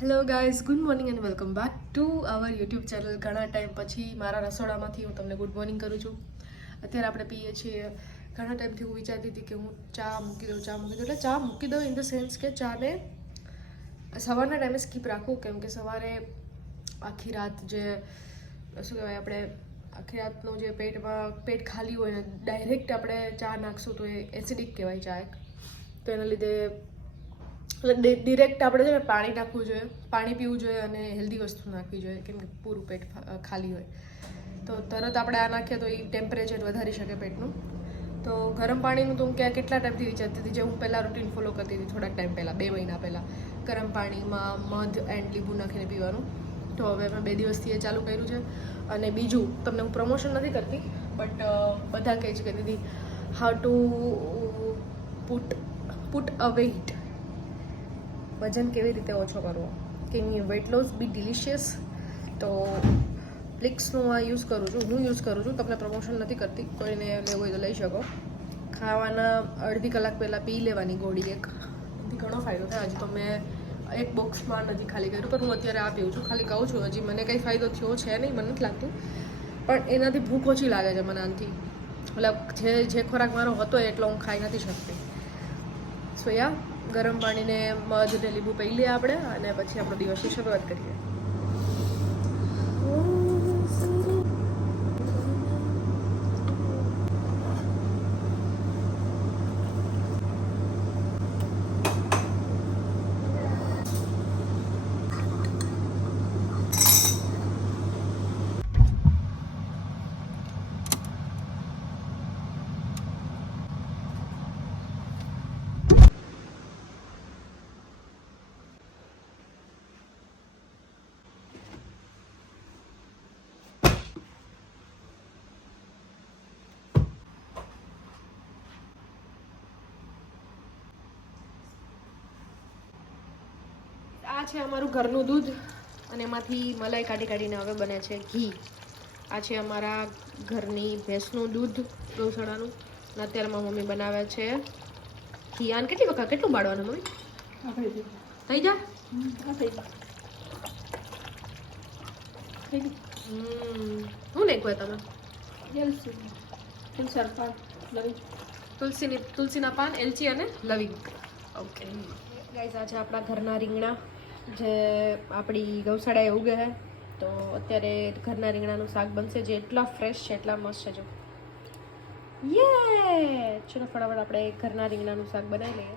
Hello guys, good morning and welcome back to our YouTube channel. ઘણા time પછી મારા રસોડામાંથી હું તમને ગુડ મોર્નિંગ કરું છું. અત્યારે આપણે પીએ છીએ. ઘણા ટાઈમથી હું વિચારતી હતી કે હું ચા મૂકી દઉં એટલે ચા મૂકી દઉં ઇન ધ સેન્સ કે ચાને સવારના ટાઈમે સ્કીપ રાખું, કેમ કે સવારે આખી રાત જે શું કહેવાય આપણે આખી રાતનું જે પેટ ખાલી હોય ને ડાયરેક્ટ આપણે ચા નાખશું તો એ એસિડિક કહેવાય ચા એક. તો એના લીધે ડિરેક્ટ આપણે છે ને પાણી નાખવું જોઈએ, પાણી પીવું જોઈએ અને હેલ્ધી વસ્તુ નાખવી જોઈએ, કેમ કે પૂરું પેટ ખાલી હોય. તો તરત આપણે આ નાખીએ તો એ ટેમ્પરેચર વધારી શકે પેટનું. તો ગરમ પાણીનું તો હું કેટલા ટાઈમથી વિચારતી હતી, જે હું પહેલાં રૂટીન ફોલો કરતી હતી થોડાક ટાઈમ પહેલાં, 2 મહિના પહેલાં, ગરમ પાણીમાં મધ એન્ડ લીંબુ નાખીને પીવાનું. તો હવે મેં 2 દિવસથી એ ચાલુ કર્યું છે. અને બીજું, તમને હું પ્રમોશન નથી કરતી, બટ બધા કહે છે કે દીદી how to put a weight, વજન કેવી રીતે ઓછો કરવો, can weight loss be delicious. તો પ્લિક્સનું આ યુઝ કરું છું, હું યુઝ કરું છું. તમને પ્રમોશન નથી કરતી, કોઈને લેવું હોય તો લઈ શકો. ખાવાના અડધી કલાક પહેલાં પી લેવાની ગોળી એક, એથી ઘણો ફાયદો થાય. હજી તો મેં એક બોક્સમાં નથી ખાલી કર્યું, પણ હું અત્યારે આ પીવું છું. ખાલી કહું છું, હજી મને કંઈ ફાયદો થયો છે નહીં, મને નથી લાગતું, પણ એનાથી ભૂખ ઓછી લાગે છે મને આનાથી. મતલબ જે ખોરાક મારો હતો એટલો હું ખાઈ નથી શકતી. સો યા, ગરમ પાણીને મધ ને લીંબુ પી લઈએ આપણે, અને પછી આપણો દિવસની શરૂઆત કરીએ. આ છે અમારું ઘરનું દૂધ, અને એમાંથી મલાઈ કાઢીને હવે બને છે ઘી. આ છે અમારા ઘરની ભેંસનું દૂધ ગૌશાળાનું, અને અત્યારે મારી મમ્મી બનાવે છે ઘી. આને કેટલું બાળવાનું મમ્મી? થઈ જા શું નાખ્યું તમે? તુલસીના પાન, એલચી અને લવિંગ. ઓકે ગાઈઝ, આ છે આપણા ઘરના રીંગણા જે આપણી ગૌશાળાએ ઉગે છે. તો અત્યારે ઘરના રીંગણાનું શાક બનશે, જે એટલા ફ્રેશ છે, એટલા મસ્ત છે. જો ચલો ફટાફટ આપણે ઘરના રીંગણાનું શાક બનાવી લઈએ.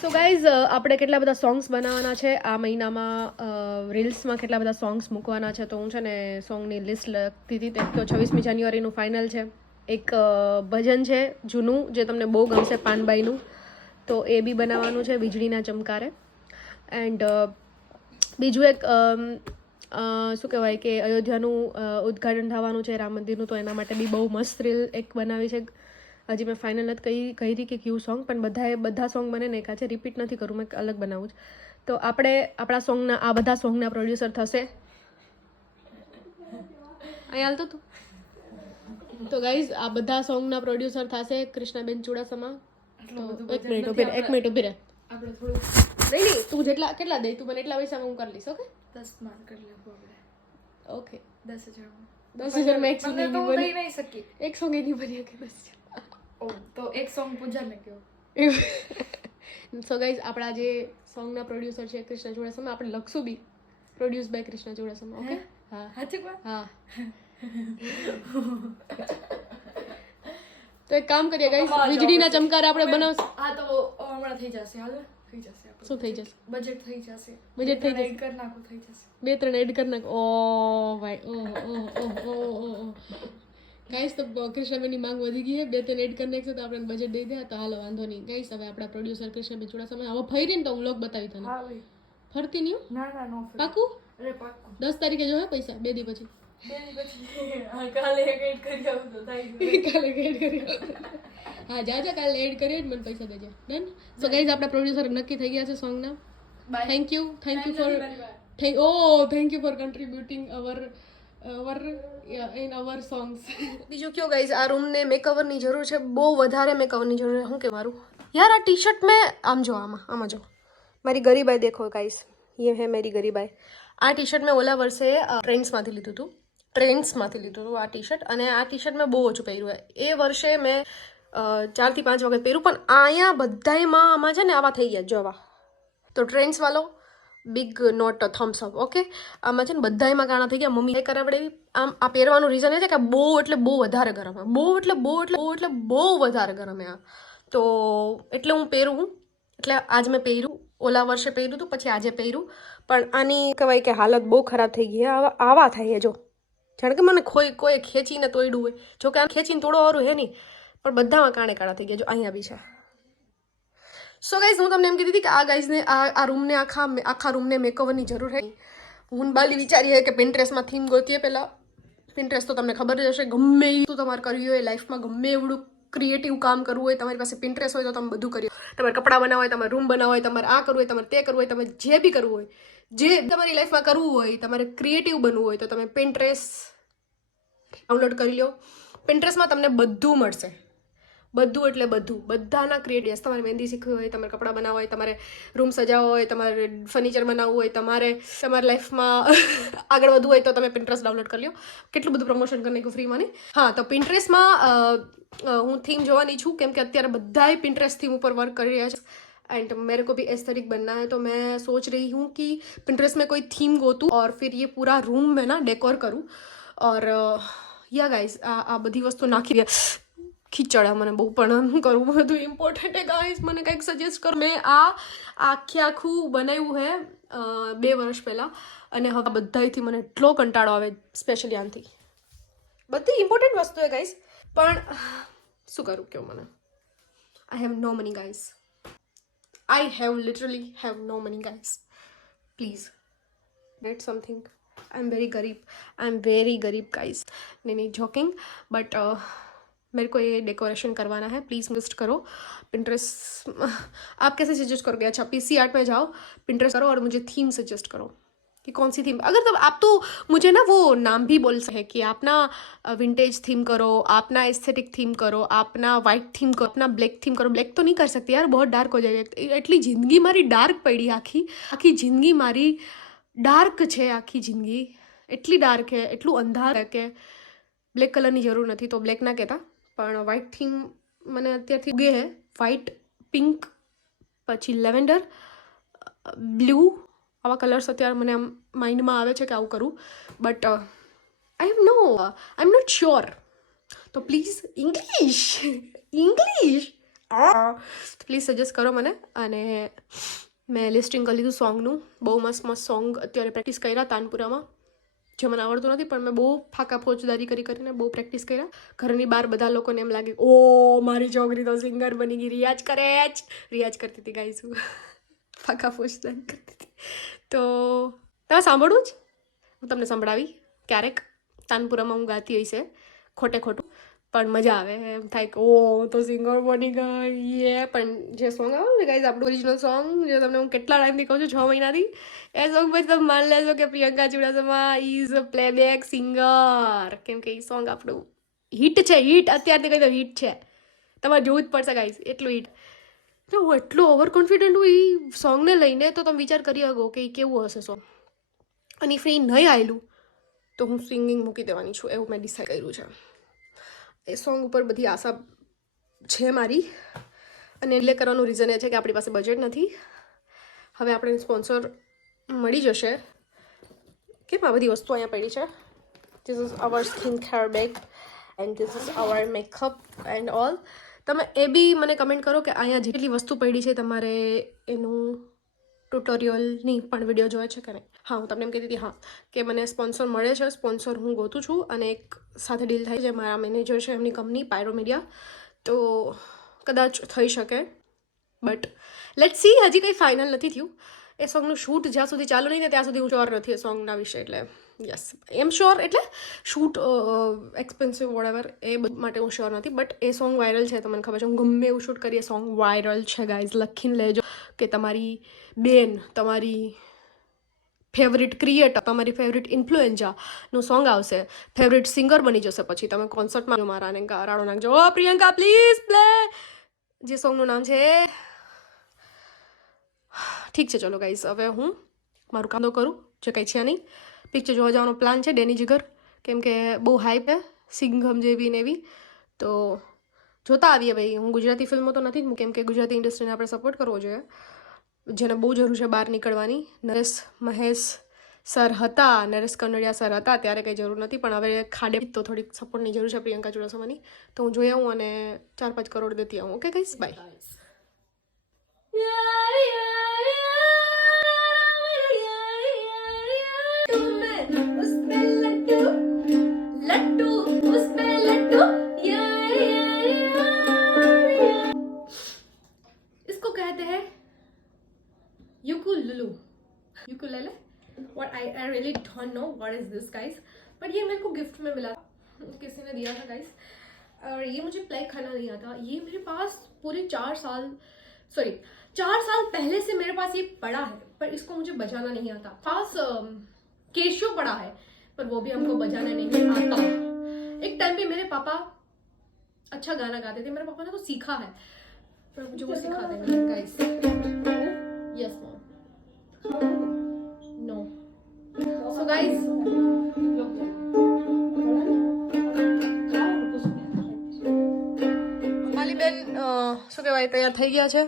સો ગાઈઝ, આપણે કેટલા બધા સોંગ્સ બનાવવાના છે આ મહિનામાં, રીલ્સમાં કેટલા બધા સોંગ્સ મૂકવાના છે. તો હું છે ને સોંગની લિસ્ટ લખતી હતી. એક તો 26મી જાન્યુઆરીનું ફાઇનલ છે, એક ભજન છે જૂનું જે તમને બહુ ગમશે, પાનબાઈનું, તો એ બી બનાવવાનું છે, વીજળીના ચમકારે. એન્ડ બીજું એક શું કહેવાય કે અયોધ્યાનું ઉદ્ઘાટન થવાનું છે, રામ મંદિરનું, તો એના માટે બી બહુ મસ્ત રીલ એક બનાવી છે. હજી મેં ફાઇનલ નથી કહી કે કયું સોંગ, પણ બધા સોંગ મને નાખ્યા છે, રિપીટ નથી કરું, મેં અલગ બનાવું છું. તો આપણે આપણા સોંગના, આ બધા સોંગના પ્રોડ્યુસર થશે અહીં હાલતો તું. તો ગાઈઝ, આ બધા સોંગના પ્રોડ્યુસર થશે કૃષ્ણાબેન ચુડાસમા. એક મિનિટ ઉભી રહે. આપણે થોડું નહીં, તું કેટલા દે, તું મને એટલા પૈસા હું કરી લઈશ. ઓકે, 10 માં કરી લેવું આપણે. ઓકે, 10,000 માં એક સોંગ નહીં શકીએ, એક સોંગ નહીં બની શકે 10,000. તો એક સોંગ પૂજાને કહો. સો ગાઈઝ, આપણા જે સોંગના પ્રોડ્યુસર છે કૃષ્ણ ચુડાસમા, આપણે લખશું be produce by Krishna Chudasama. Okay, હા. તો એક કામ કરીએ ગાઈઝ, વીજળીના ચમકારે આપણે બનાવશું. હા, તો હમણાં થઈ જશે. હાલ થઈ જશે. શું થઈ જશે? બજેટ થઈ જશે. બજેટ થઈ જશે. એડ કરી નાખો, થઈ જશે. 2-3 એડ કરી નાખો. ઓ ભાઈ, ઓ ગાઈસ, તો કૃષ્ણબેનની માંગ વધી ગઈ છે. 2-3 એડ કરી નાખશે તો આપણે બજેટ દઈ દે. તો હાલો, વાંધો નહીં ગાઈસ. હવે આપણા પ્રોડ્યુસર કૃષ્ણબેન ચુડાસમા હવે ફરી ને તો હું વ્લોગ બતાવી તને. ફરતી નહીં? ના, પાકું? અરે પાકું. 10 તારીખે જો હે પૈસા, 2 દી પછી. કાલે એડ કરી આવું તો થાય. કાલે એડ કરી હા જા કાલે એડ કરીએ મને પૈસા દેજે. ડન. સો ગાઈઝ આપણા પ્રોડ્યુસર નક્કી થઈ ગયા છે સોંગના. Thank you for contributing in our songs. બીજું કયો ગાઈઝ, આ રૂમને મેકઓવરની જરૂર છે, બહુ વધારે મેકઓવરની જરૂર છે. શું કે મારું યાર આ ટી શર્ટ મેં આમ જો આમાં જો મારી ગરીબાઈ દેખો ગાઈઝ, ये है मेरी गरीबाई. આ ટી શર્ટ મેં ઓલા વર્ષે ટ્રેન્ડ્સમાંથી લીધું હતું આ ટી શર્ટ, અને આ ટી શર્ટ મેં બહુ ઓછું પહેર્યું. એ વર્ષે મેં 4 થી 5 વખત પહેર્યું, પણ અહીંયા બધાયમાં આમાં છે ને આવા થઈ ગયા જો આવા. તો ટ્રેન્ડ્સ વાળો big note thumbs up. Okay, આમાં છે ને બધાયમાં કાણા થઈ ગયા. મમ્મી કરાવડેવી. આમ આ પહેરવાનું રીઝન એ છે કે બહુ વધારે ગરમ, બહુ વધારે ગરમ આ. તો એટલે હું પહેરું, એટલે આજ મેં પહેર્યું. ઓલા વર્ષે પહેર્યું હતું, પછી આજે પહેર્યું. પણ આની કહેવાય કે હાલત બહુ ખરાબ થઈ ગઈ. આવા થાય જો, જાણે કે મને કોઈ ખેંચીને તોડ્યું હોય. જો કે આ ખેંચીને તોડવાવાળું હે નહીં, પણ બધામાં કાણા થઈ ગયા. જો અહીંયા બી છે. સો ગાઈઝ હું તમને એમ કીધી હતી કે આ ગાઈઝને આ રૂમને આખા રૂમને મેકઓવરની જરૂર છે. હું બાલી વિચારીએ કે પિન્ટરેસ્ટમાં થીમ ગોતીએ. પહેલાં પિન્ટરેસ્ટ તો તમને ખબર જ હશે, ગમે એ તમારે કર્યું હોય લાઈફમાં, ગમે એવડું ક્રિએટિવ કામ કરવું હોય, તમારી પાસે પિન્ટરેસ્ટ હોય તો તમે બધું કર્યું. તમારે કપડાં બનાવવા હોય, તમારે રૂમ બનાવવા હોય, તમારે આ કરવું હોય, તમારે તે કરવું હોય, તમે જે બી કરવું હોય, જે તમારી લાઈફમાં કરવું હોય, તમારે ક્રિએટિવ બનવું હોય, તો તમે પિન્ટરેસ્ટ ડાઉનલોડ કરી લો. પિન્ટરેસ્ટમાં તમને બધું મળશે, બધું એટલે બધું, બધાના ક્રિએટિવ્સ. તમારે મહેંદી શીખવી હોય, તમારે કપડાં બનાવવા હોય, તમારે રૂમ સજાવવા હોય, તમારે ફર્નિચર બનાવવું હોય, તમારે તમારી લાઈફમાં આગળ વધવું હોય, તો તમે પિન્ટરેસ્ટ ડાઉનલોડ કરી લો. કેટલું બધું પ્રમોશન કરી નાખ્યું ફ્રીમાં નહીં. હા, તો પિન્ટરેસ્ટમાં હું થીમ જોવાની છું, કેમ કે અત્યારે બધાય પિન્ટરેસ્ટ થીમ ઉપર વર્ક કરી રહ્યા છે. एंड मेरे को भी एस्थेटिक बनना है, तो मैं सोच रही हूँ कि पिंटरेस्ट में कोई थीम गोतूँ और फिर ये पूरा रूम में ना डेकोर करूँ. और યા ગાઈઝ આ બધી વસ્તુ નાખી દે ખીચડા મને બહુ, પણ કરવું બધું ઇમ્પોર્ટન્ટ હે ગાઈઝ. મને કંઈક સજેસ્ટ કરો. મેં આખું બનાવ્યું હે 2 વર્ષ પહેલાં, અને હવે બધાથી મને એટલો કંટાળો આવે, સ્પેશિયલી આનથી. બધી ઇમ્પોર્ટન્ટ વસ્તુ હે ગાઈઝ, પણ શું કરું કહો મને. I have no money guys. I literally have no money, guys. Please get something. I'm very गरीब guys. नहीं joking, but मेरे को ये डेकोरेशन करवाना है. प्लीज़ सजेस्ट करो. पिंटरेस्ट आप कैसे सजेस्ट करोगे? अच्छा, PC आर्ट में जाओ, पिंटरेस्ट करो और मुझे थीम सजेस्ट करो कि कौन सी थीम. अगर तब आप तो मुझे ना वो नाम भी बोल सकते हैं कि आप ना विंटेज थीम करो, आप ना एस्थेटिक थीम करो, आप ना वाइट थीम करो, अपना ब्लैक थीम करो. ब्लैक तो नहीं कर सकती यार, बहुत डार्क हो जाएगा. એટલી જિંદગી મારી ડાર્ક પડી, આખી જિંદગી મારી ડાર્ક છે. આખી જિંદગી એટલી ડાર્ક છે, એટલું અંધાર કે બ્લેક કલરની જરૂર નથી. તો બ્લેક ના કહેતા, પણ વ્હાઇટ થીમ મને અત્યારથી ઉગે હે. વ્હાઇટ, પિંક, પછી લેવેન્ડર, બ્લુ, આવા કલર્સ અત્યારે મને આમ માઇન્ડમાં આવે છે કે આવું કરું. But I am not sure. તો પ્લીઝ ઇંગ્લિશ પ્લીઝ સજેસ્ટ કરો મને. અને મેં લિસ્ટિંગ કરી લીધું સોંગનું. બહુ મસ્ત સોંગ અત્યારે પ્રેક્ટિસ કર્યા તાનપુરામાં, જે મને આવડતું નથી, પણ મેં બહુ ફાકા ફોજદારી કરીને બહુ પ્રેક્ટિસ કર્યા. ઘરની બહાર બધા લોકોને એમ લાગે ઓ મારી છોકરી તો સિંગર બની ગઈ, રિયાઝ કરતી હતી ગાઈસ. ફાકા ફોજદારી કરતી હતી. તો તમે સાંભળવું જ, હું તમને સંભળાવી ક્યારેક. તાનપુરામાં હું ગાતી હશે ખોટું, પણ મજા આવે. એમ થાય કે ઓ તો સિંગર બની ગઈ. પણ જે સોંગ આવે ને ગાઈઝ, આપણું ઓરિજિનલ સોંગ, જે તમને હું કેટલા ટાઈમથી કહું છું, 6 મહિનાથી, એ સોંગ પછી તમે માની લેજો કે Priyanka Chudasama is a playback singer. કેમ કે એ સોંગ આપણું હિટ છે. અત્યારથી કહી દો હિટ છે. તમારે જોવું જ પડશે ગાઈઝ, એટલું હિટ. જો હું એટલો ઓવર કોન્ફિડન્ટ હું એ સોંગને લઈને, તો તમે વિચાર કરી શકો કે એ કેવું હશે સોંગ. અને એ નહીં આવેલું તો હું સિંગિંગ મૂકી દેવાની છું, એવું મેં ડિસાઈડ કર્યું છે. એ સોંગ ઉપર બધી આશા છે મારી. અને એટલે કરવાનું રીઝન એ છે કે આપણી પાસે બજેટ નથી. હવે આપણે સ્પોન્સર મળી જશે. કેમ આ બધી વસ્તુ અહીંયા પડી છે. This is our skin care bag and this is our makeup and all. તમે એ બી મને કમેન્ટ કરો કે અહીંયા જેટલી વસ્તુ પડી છે તમારે એનું ટ્યુટોરિયલની પણ વિડીયો જોવે છે કે નહીં. હા, હું તમને એમ કહેતી હતી હા કે મને સ્પોન્સર મળે છે. સ્પોન્સર હું ગોતું છું, અને એક સાથે ડીલ થાય છે. મારા મેનેજર છે, એમની કંપની પાયરો મીડિયા, તો કદાચ થઈ શકે. બટ લેટ્સ સી, હજી કંઈ ફાઇનલ નથી થયું. એ સોંગનું શૂટ જ્યાં સુધી ચાલુ નહીં થાય ત્યાં સુધી હું શ્યોર નથી એ સોંગના વિશે. એટલે યસ એમ શ્યોર એટલે શૂટ એક્સપેન્સિવ વોટ એ માટે હું શ્યોર નથી, બટ એ સોંગ વાયરલ છે તો મને ખબર છે. હું ગમે એવું શૂટ કરીએ સોંગ વાયરલ છે ગાઈઝ. લખીને લેજો કે તમારી બેન, તમારી ફેવરિટ ક્રિએટર, તમારી ફેવરિટ ઇન્ફ્લુએન્સરનું સોંગ આવશે, ફેવરિટ સિંગર બની જશે. પછી તમે કોન્સર્ટમાં મારાને રાડો નાખજો, ઓ પ્રિયંકા પ્લીઝ પ્લે, જે સોંગનું નામ છે. ઠીક છે ચલો ગાઈઝ, હવે હું મારું કામ તો કરું, જે કંઈ છે નહીં. પિક્ચર જોવા જવાનો પ્લાન છે ડેની જીગર, કેમ કે બહુ હાઈપ છે સિંઘમ જેવી ને એવી, તો જોતા આવીએ ભાઈ. હું ગુજરાતી ફિલ્મો તો નથી જ, કેમ કે ગુજરાતી ઇન્ડસ્ટ્રીને આપણે સપોર્ટ કરવો જોઈએ, જેને બહુ જરૂર છે બહાર નીકળવાની. નરેશ મહેશ સર હતા, નરેશ કનોડિયા સર હતા ત્યારે કંઈ જરૂર નથી, પણ હવે ખાડે તો થોડીક સપોર્ટની જરૂર છે પ્રિયંકા ચુડાસમાની. તો હું જોઈ આવું અને 4-5 કરોડ દેતી આવું. Okay guys, bye. इसको कहते हैं ukulele. What I really don't know what is this guys, but ये मेरे को गिफ्ट में मिला, किसी ने दिया था गाइस, और ये मुझे प्ले करना नहीं आता. ये मेरे पास पूरे 4 साल पहले से मेरे पास ये पड़ा है, पर इसको मुझे बजाना नहीं आता. पास केशियो पड़ा है, पर वो भी हमको बजाना नहीं आता. एक टाइम पे मेरे पापा अच्छा गाना गाते थे, मेरे पापा ने तो सीखा है, पर मुझे वो सिखा देंगे guys. Yes mom, no. So guys, Mali ben શું કહેવાય તૈયાર થઈ ગયા છે,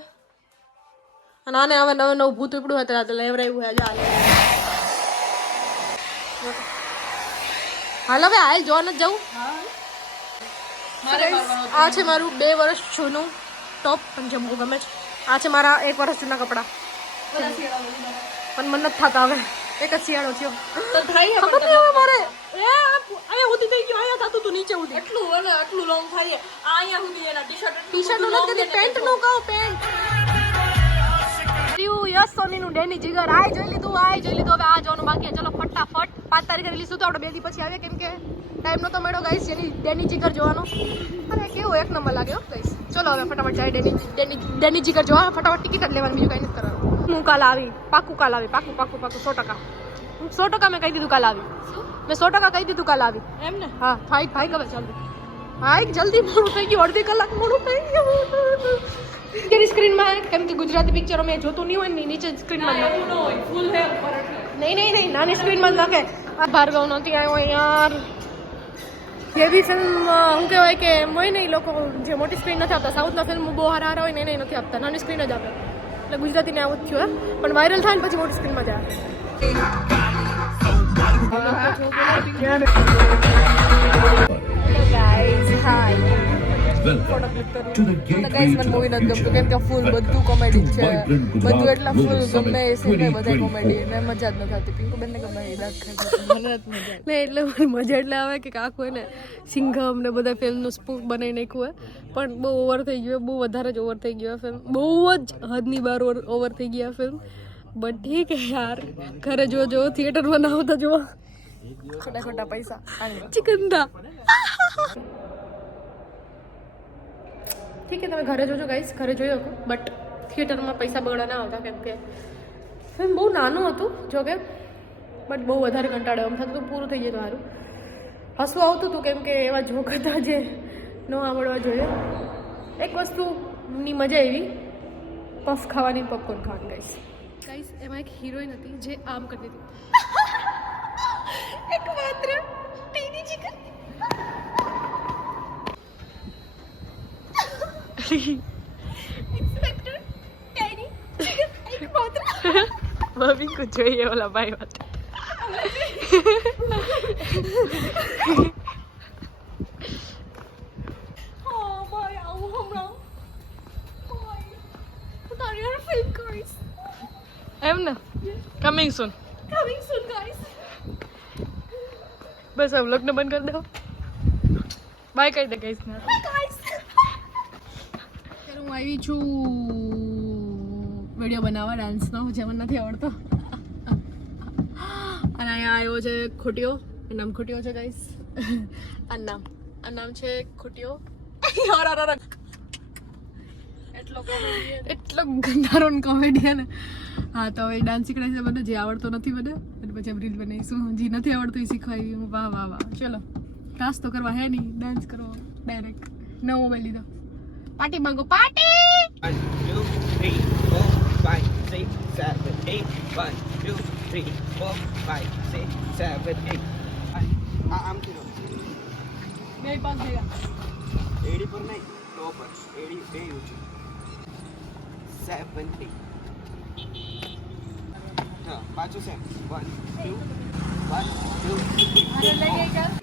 અને આને હવે નવું ભૂત ઉપડું હતું તો લેવરાયું છે. હાલ હવે હાલ જોવા નથી જવું. આ છે મારું 2 વર્ષ જૂનું ટોપ, પણ જે બહુ ગમે છે. આ છે મારા 1 વર્ષ જૂના કપડાં, પણ મને નથી થતા હવે. એક જ શિયાળો થયો તો થાય ખબર નહીં હવે મારે. અહીંયા સુધી થઈ ગયું, અહીંયા થતું તું નીચે સુધી, એટલું લોંગ થાય અહીંયા સુધી. એના ટી-શર્ટ નું નથી, પેન્ટ નું કહો, પેન્ટ. યસ સોનીનું ડેની જીગર આય જોઈ લીધું. હવે આ જોવાનું બાકી. ચલો ફટાફટ 5 તારીખે રિલીઝ હતું, આપણે 2 દી પછી આવીએ, કેમ કે ટાઈમ નતો મળ્યો ગાઈસ જેની ડેની જીગર જોવાનો. અરે કેવો એક નંબર લાગ્યો ગાઈસ. ચલો હવે ફટાફટ જાય ડેની જીગર જોવા. ફટાફટ ટિકિટ જ લેવાની, બીજું કંઈ નથી કરવાનું. હું કાલ આવી, પાકું 100%. 100% મેં કહી દીધું કાલ આવી. મેં 100% કહી દીધું કાલ આવી. એમ ને? હા ભાઈ હવે જલ્દી મોડું થઈ ગયું, અડધી કલાક મોડું થઈ ગયું. તેરી સ્ક્રીનમાં, કેમ કે ગુજરાતી પિક્ચરો મેં જોતું નહીં હોય ને, નીચે સ્ક્રીનમાં નહીં નાની સ્ક્રીનમાં જ નાખે. આ ભાર્ગવ નથી આવ્યો યાર. એવી ફિલ્મ શું કહેવાય કે હોય ને, એ લોકો જે મોટી સ્ક્રીન નથી આપતા. સાઉથના ફિલ્મ બહુ હારા હોય ને એને નથી આપતા, નાની સ્ક્રીન જ આપે. એટલે ગુજરાતીને આવું જ થયું, પણ વાયરલ થાય ને પછી મોટી સ્ક્રીનમાં જ આવે. મૂવી નથી ગમતું, કેમ કે ફૂલ બધું કોમેડી છે, બધું એટલા ફૂલ ગમે એ સીન બધા કોમેડી, ને મજા જ નથી આવતી. પિંકુ બેનને ગમે એ દાંત ખાય મને મજા ને, એટલે મજા એટલે આવે કે આખું હોય ને સિંઘમ ને બધા ફિલ્મનું સ્પૂફ બનાવી નાખ્યું હોય, પણ બહુ ઓવર થઈ ગયું, બહુ વધારે જ ઓવર થઈ ગયું ફિલ્મ, બહુ જ હદની બહાર ઓવર થઈ ગયા ફિલ્મ. બટ ઠીક હે યાર, ઘરે જો થિયેટર બનાવતા જો ખોટા પૈસા ચિકનદા. ઠીક છે તમે ઘરે જોજો ગાઈસ, ઘરે જોઈ શકો, બટ થિયેટરમાં પૈસા બગડા ના આવતા, કેમ કે ફિલ્મ બહુ નાનું હતું જોકે, બટ બહુ વધારે કંટાળ્યો. એમ થતું પૂરું થઈ જાય તો સારું. હસવું આવતું હતું, કેમ કે એવા જોક હતા જે ન આવડવા જોઈએ. એક વસ્તુની મજા એવી પફ ખાવાની, પોપકોર્ન ખાવાની. ગાઈસ એમાં એક હિરોઈન હતી જે આમ કરતી હતી, એક માત્ર ટીની ચિકન. इंस्पेक्टर टेनी एक मात्र भाभी को જોઈએ ઓલા ભાઈ વાત. હા ભાઈ આવું હમણાં ભાઈ ઉતારી યાર ફિલ્મ ગાઈસ. એમ ને કમિંગ સૂન ગાઈસ. બસ હવે લગ્ન બંધ કરી દો, બાય કહી દે ગાઈસ ને. હું આવી છું વિડીયો બનાવવા ડાન્સનો, જેમાં નથી આવડતો. અને અહીંયા આવ્યો છે ખોટિયો. એનું નામ ખોટિયો છે ગાઈસ. આ નામ છે ખોટિયો. એટલો ગંધારો કોમેડિયન. હા તો હવે ડાન્સ શીખડાય છે મને, જે આવડતો નથી મને, અને પછી રીલ બનાવીશું. જે નથી આવડતું એ શીખવાય. વાહ વાહ વાહ. ચલો ક્લાસ તો કરવા હે નહીં, ડાન્સ કરો ડાયરેક્ટ. નવો મોબાઈલ લીધો. પાર્ટી માંગો પાર્ટી. 1, 2, 3, 4, 5, 6, 7, 8. 1, 2, 3, 4, 5, 6, 7, 8. આમથી નો બે પગ ભેગા. એડી પર નહીં, ટોપ પર. એડી બે ઊંચું. 7, 3. હા પાછું સેમ. 1, 2, 1, 2, 3. અરે લઈ ગઈ ચાલ.